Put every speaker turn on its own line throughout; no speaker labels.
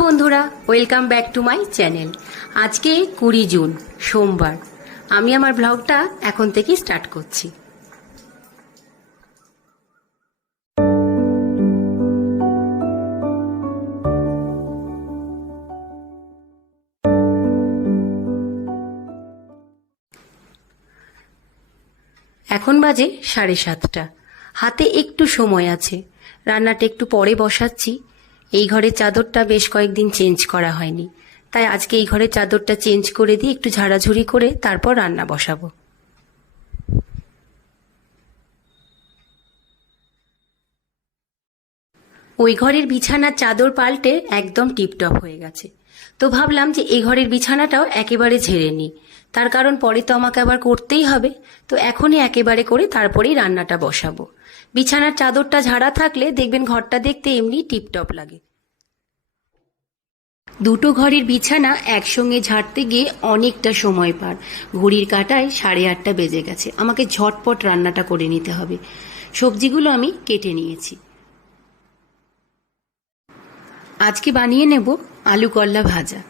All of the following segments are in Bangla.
বন্ধুরা welcome back to my channel আজকে কুড়ি জুন, সোমবার। আমি আমার ব্লগটা এখন থেকেই স্টার্ট করছি। এখন বাজে সাড়ে সাতটা। হাতে একটু সময় আছে। রান্নাটা একটু পরে বসাচ্ছি। এই ঘরের চাদরটা বেশ কয়েকদিন চেঞ্জ করা হয়নি। তাই আজকে এই ঘরের চাদরটা চেঞ্জ করে দিয়ে একটু ঝাড়াঝুড়ি করে তারপর রান্না বসাবো। ওই ঘরের বিছানার চাদর পাল্টে একদম টিপটপ হয়ে গেছে। তো ভাবলাম যে এই ঘরের বিছানাটাও একেবারে ঝেড়ে নিই। তার কারণ পরে তো আমাকে আবার করতেই হবে। তো এখনই একেবারে করে তারপরেই রান্নাটা বসাবো। বিছানার চাদরটা ঝাড়া থাকলে দেখবেন ঘরটা দেখতে এমনি টিপটপ লাগে। দুটো ঘরের বিছানা একসঙ্গে ঝাড়তে গিয়ে অনেকটা সময় পার। ঘড়ির কাটায় সাড়ে আটটা বেজে গেছে। আমাকে ঝটপট রান্নাটা করে নিতে হবে। সবজিগুলো আমি কেটে নিয়েছি। আজকে বানিয়ে নেব আলু করলা ভাজা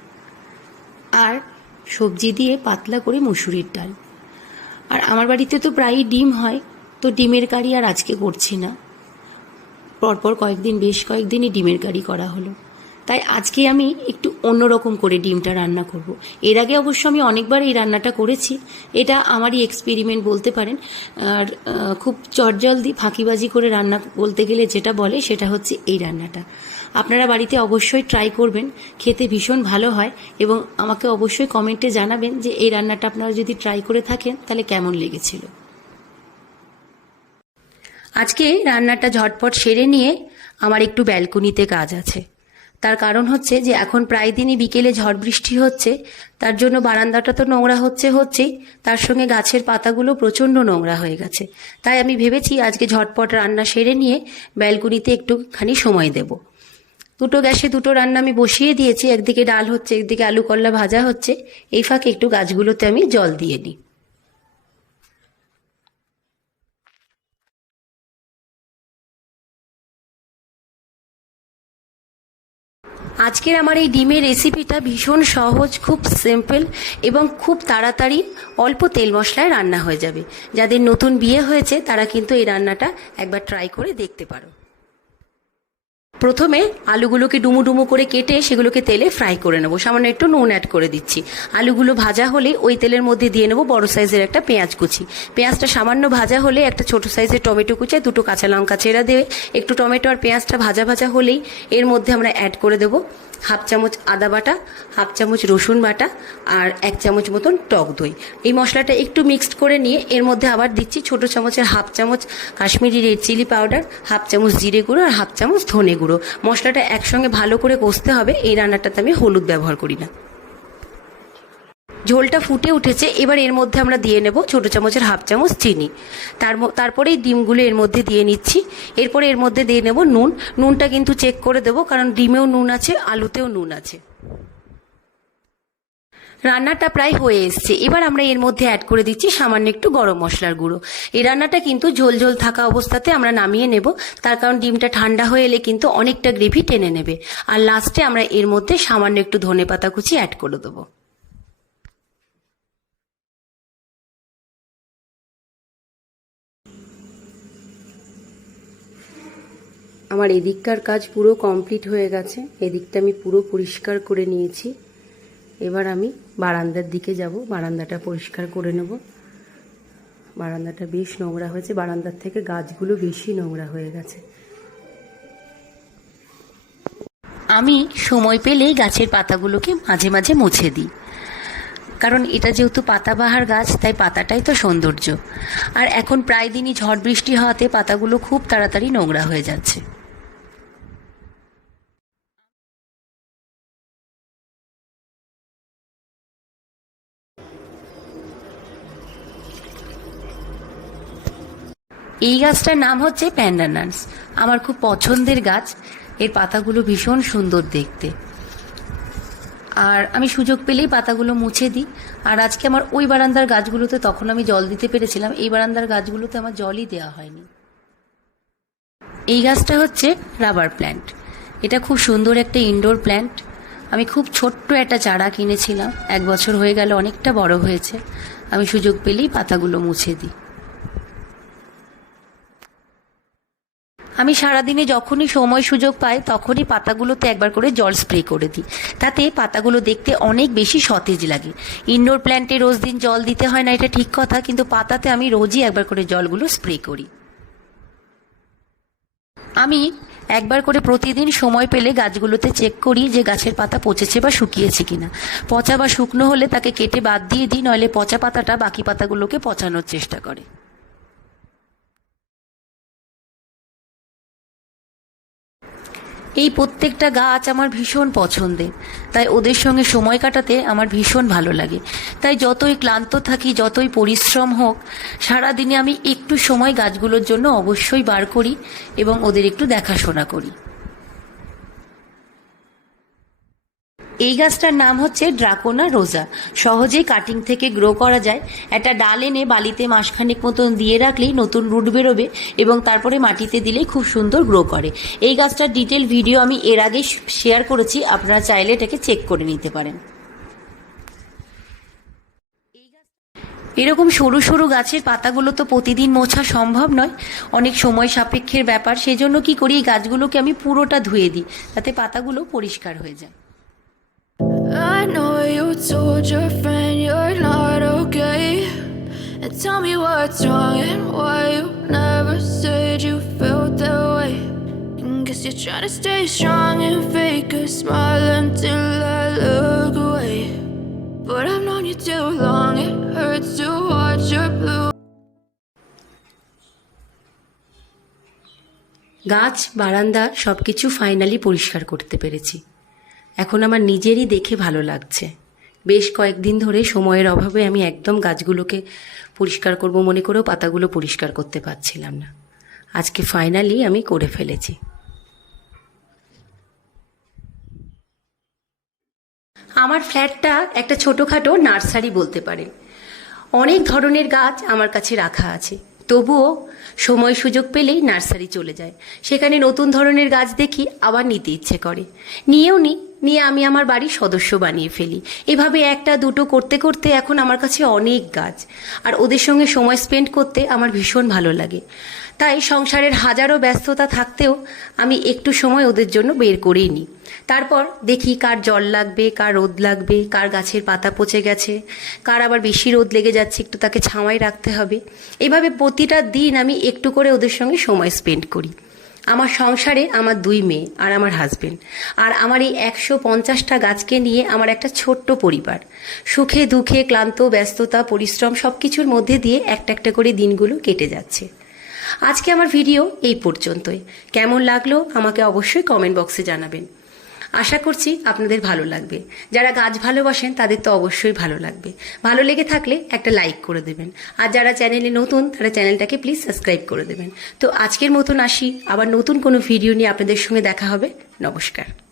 আর সবজি দিয়ে পাতলা করে মুসুরির ডাল। আর আমার বাড়িতে তো প্রায়ই ডিম হয়। তো ডিমের কারি আর আজকে করছি না। পরপর কয়েকদিন, বেশ কয়েকদিনই ডিমের কারি করা হলো। তাই আজকে আমি একটু অন্যরকম করে ডিমটা রান্না করব। এর আগে অবশ্য আমি অনেকবার এই রান্নাটা করেছি। এটা আমারই এক্সপেরিমেন্ট বলতে পারেন। আর খুব চটজলদি ফাঁকিবাজি করে রান্না বলতে গেলে যেটা বলে সেটা হচ্ছে এই রান্নাটা। আপনারা বাড়িতে অবশ্যই ট্রাই করবেন। খেতে ভীষণ ভালো হয় এবং আমাকে অবশ্যই কমেন্টে জানাবেন যে এই রান্নাটা আপনারা যদি ট্রাই করে থাকেন তাহলে কেমন লেগেছিল। আজকে রান্নাটা ঝটপট সেরে নিয়ে আমার একটু ব্যালকনিতে কাজ আছে। তার কারণ হচ্ছে যে এখন প্রায় দিনই বিকেলে ঝড় বৃষ্টি হচ্ছে, তার জন্য বারান্দাটা তো নোংরা হচ্ছে হচ্ছেই, তার সঙ্গে গাছের পাতাগুলো প্রচণ্ড নোংরা হয়ে গেছে। তাই আমি ভেবেছি আজকে ঝটপট রান্না সেরে নিয়ে ব্যালকনিতে একটুখানি সময় দেব। দুটো গ্যাসে দুটো রান্না আমি বসিয়ে দিয়েছি, একদিকে ডাল হচ্ছে, একদিকে আলু করলা ভাজা হচ্ছে। এই ফাঁকে একটু গাছগুলোতে আমি জল দিয়ে নিই। আজকের আমার এই ডিমের রেসিপিটা ভীষণ সহজ, খুব সিম্পল এবং খুব তাড়াতাড়ি অল্প তেল মশলায় রান্না হয়ে যাবে। যাদের নতুন বিয়ে হয়েছে, তারা কিন্তু এই রান্নাটা একবার ট্রাই করে দেখতে পারো। প্রথমে আলুগুলোকে ডুমু ডুমু করে কেটে সেগুলোকে তেলে ফ্রাই করে নেব। সামান্য একটু নুন অ্যাড করে দিচ্ছি। আলুগুলো ভাজা হলে ওই তেলের মধ্যে দিয়ে নেব বড় সাইজের একটা পেঁয়াজ কুচি। পেঁয়াজটা সামান্য ভাজা হলে একটা ছোট সাইজের টমেটো কুচি দুটো কাঁচা লঙ্কা চেরা দেবে একটু টমেটো আর পেঁয়াজটা ভাজা ভাজা হলেই এর মধ্যে আমরা অ্যাড করে দেবো হাফ চামচ আদা বাটা, হাফ চামচ রসুন বাটা আর এক চামচ মতন টক দই। এই মশলাটা একটু মিক্সড করে নিয়ে এর মধ্যে আবার দিচ্ছি ছোট চামচের হাফ চামচ Kashmiri red chilli powder half চামচ জিরে গুঁড়ো আর হাফ চামচ ধনে গুঁড়ো। মশলাটা একসঙ্গে ভালো করে কষতে হবে। এই রান্নাটাতে আমি হলুদ ব্যবহার করি না। ঝোলটা ফুটে উঠেছে। এবার এর মধ্যে আমরা দিয়ে নেব ছোট চামচের হাফ চামচ চিনি। তার তারপরেই ডিমগুলো এর মধ্যে দিয়ে নিচ্ছি। এরপরে এর মধ্যে দিয়ে নেব নুন। নুনটা কিন্তু চেক করে দেবো, কারণ ডিমেও নুন আছে, আলুতেও নুন আছে। রান্নাটা প্রায় হয়ে এসছে। এবার আমরা এর মধ্যে অ্যাড করে দিচ্ছি সামান্য একটু গরম মশলার গুঁড়ো। এই রান্নাটা কিন্তু ঝোল ঝোল থাকা অবস্থাতে আমরা নামিয়ে নেব। তার কারণ ডিমটা ঠান্ডা হয়ে এলে কিন্তু অনেকটা গ্রেভি টেনে নেবে। আর লাস্টে আমরা এর মধ্যে সামান্য একটু ধনে পাতা কুচি অ্যাড করে দেবো। আমার এদিককার কাজ পুরো কমপ্লিট হয়ে গেছে। এদিকটা আমি পুরো পরিষ্কার করে নিয়েছি। এবার আমি বারান্দার দিকে যাব, বারান্দাটা পরিষ্কার করে নেব। বারান্দাটা বেশ নোংরা হয়েছে, বারান্দার থেকে গাছগুলো বেশি নোংরা হয়ে গেছে। আমি সময় পেলেই গাছের পাতাগুলোকে মাঝে মাঝে মুছে দিই। কারণ এটা যেহেতু পাতাবাহার গাছ, তাই পাতাটাই তো সৌন্দর্য। আর এখন প্রায় দিনই ঝড় বৃষ্টি হওয়াতে পাতাগুলো খুব তাড়াতাড়ি নোংরা হয়ে যাচ্ছে। এই গাছটার নাম হচ্ছে প্যান্ডানান্স। আমার খুব পছন্দের গাছ। এর পাতাগুলো ভীষণ সুন্দর দেখতে। আর আমি সুযোগ পেলেই পাতাগুলো মুছে দিই। আর আজকে আমার ওই বারান্দার গাছগুলোতে তখন আমি জল দিতে পেরেছিলাম। এই বারান্দার গাছগুলোতে আমার জলই দেওয়া হয়নি। এই গাছটা হচ্ছে রাবার প্ল্যান্ট। এটা খুব সুন্দর একটা ইনডোর প্ল্যান্ট। আমি খুব ছোট্ট একটা চারা কিনেছিলাম। এক বছর হয়ে গেল, অনেকটা বড় হয়েছে। আমি সুযোগ পেলেই পাতাগুলো মুছে দিই। আমি সারাদিনে যখনই সময় সুযোগ পাই, তখনই পাতাগুলোতে একবার করে জল স্প্রে করে দিই। তাতে পাতাগুলো দেখতে অনেক বেশি সতেজ লাগে। ইনডোর প্ল্যান্টে রোজ দিন জল দিতে হয় না, এটা ঠিক কথা, কিন্তু পাতাতে আমি রোজই একবার করে জলগুলো স্প্রে করি। আমি একবার করে প্রতিদিন সময় পেলে গাছগুলোতে চেক করি যে গাছের পাতা পচেছে বা শুকিয়েছে কিনা। পচা বা শুকনো হলে তাকে কেটে বাদ দিয়ে দিই, নইলে পচা পাতাটা বাকি পাতাগুলোকে পচানোর চেষ্টা করে। এই প্রত্যেকটা গাছ আমার ভীষণ পছন্দের। তাই ওদের সঙ্গে সময় কাটাতে আমার ভীষণ ভালো লাগে। তাই যতই ক্লান্ত থাকি, যতই পরিশ্রম হোক, সারাদিনে আমি একটু সময় গাছগুলোর জন্য অবশ্যই বার করি এবং ওদের একটু দেখাশোনা করি। এই গাছটার নাম হচ্ছে ড্রাকোনা রোজা। সহজেই কাটিং থেকে গ্রো করা যায়। একটা ডাল এনে বালিতে মাসখানেক মতন দিয়ে রাখলেই নতুন রুট বেরোবে এবং তারপরে মাটিতে দিলেই খুব সুন্দর গ্রো করে। এই গাছটার ডিটেল ভিডিও আমি এর আগে শেয়ার করেছি, আপনারা চাইলে এটাকে চেক করে নিতে পারেন। এরকম সরু সরু গাছের পাতাগুলো তো প্রতিদিন মোছা সম্ভব নয়। অনেক সময় সাপেক্ষের ব্যাপার সেই জন্য কি করি এই গাছগুলোকে আমি পুরোটা ধুয়ে দিই, তাতে পাতাগুলো পরিষ্কার হয়ে যায়।
Told your friend you're not okay. And tell me what's wrong and why you never said you felt that way. And guess you're trying to stay strong and fake a smile until I look away. But I've known you too long, it hurts to watch your blue.
গাছ বারান্দা সব কিছু ফাইনালি পরিষ্কার করতে পেরেছি এখন আমার নিজেরই দেখে ভালো লাগছে বেশ কয়েকদিন ধরে সময়ের অভাবে আমি একদম গাছগুলোকে পরিষ্কার করব মনে করেও পাতাগুলো পরিষ্কার করতে পারছিলাম না। আজকে ফাইনালি আমি করে ফেলেছি। আমার ফ্ল্যাটটা একটা ছোটোখাটো নার্সারি বলতে পারেন। অনেক ধরনের গাছ আমার কাছে রাখা আছে। তবুও সময় সুযোগ পেলেই নার্সারি চলে যায়। সেখানে নতুন ধরনের গাছ দেখি আবার নিতে ইচ্ছে করে। নিয়েও নিই নিয়ে আমি আমার বাড়ির সদস্য বানিয়ে ফেলি। এভাবে একটা, দুটো করতে করতে এখন আমার কাছে অনেক গাছ। আর ওদের সঙ্গে সময় স্পেন্ড করতে আমার ভীষণ ভালো লাগে। তাই সংসারের হাজারো ব্যস্ততা থাকতেও আমি একটু সময় ওদের জন্য বের করেই নিই। তারপর দেখি কার জল লাগবে, কার রোদ লাগবে, কার গাছের পাতা পচে গেছে, কার আবার বেশি রোদ লেগে যাচ্ছে, একটু তাকে ছাওয়ায় রাখতে হবে। এভাবে প্রতিটা দিন আমি একটু করে ওদের সঙ্গে সময় স্পেন্ড করি। আমার সংসারে আমার দুই মেয়ে আর আমার হাজবেন্ড আর আমার এই একশো পঞ্চাশটা গাছকে নিয়ে আমার একটা ছোট্ট পরিবার। সুখে, দুঃখে, ক্লান্ত, ব্যস্ততা, পরিশ্রম সব কিছুর মধ্যে দিয়ে একটা একটা করে দিনগুলো কেটে যাচ্ছে। আজকে আমার ভিডিও এই পর্যন্তই। কেমন লাগল আমাকে অবশ্যই কমেন্ট বক্সে জানাবেন। আশা করছি আপনাদের ভালো লাগবে। যারা গাছ ভালোবাসেন, তাদের তো অবশ্যই ভালো লাগবে। ভালো লেগে থাকলে একটা লাইক করে দেবেন। আর যারা চ্যানেলে নতুন, তারা চ্যানেলটাকে প্লিজ সাবস্ক্রাইব করে দেবেন। তো আজকের মতন আসি। আবার নতুন কোনো ভিডিও নিয়ে আপনাদের সঙ্গে দেখা হবে। নমস্কার।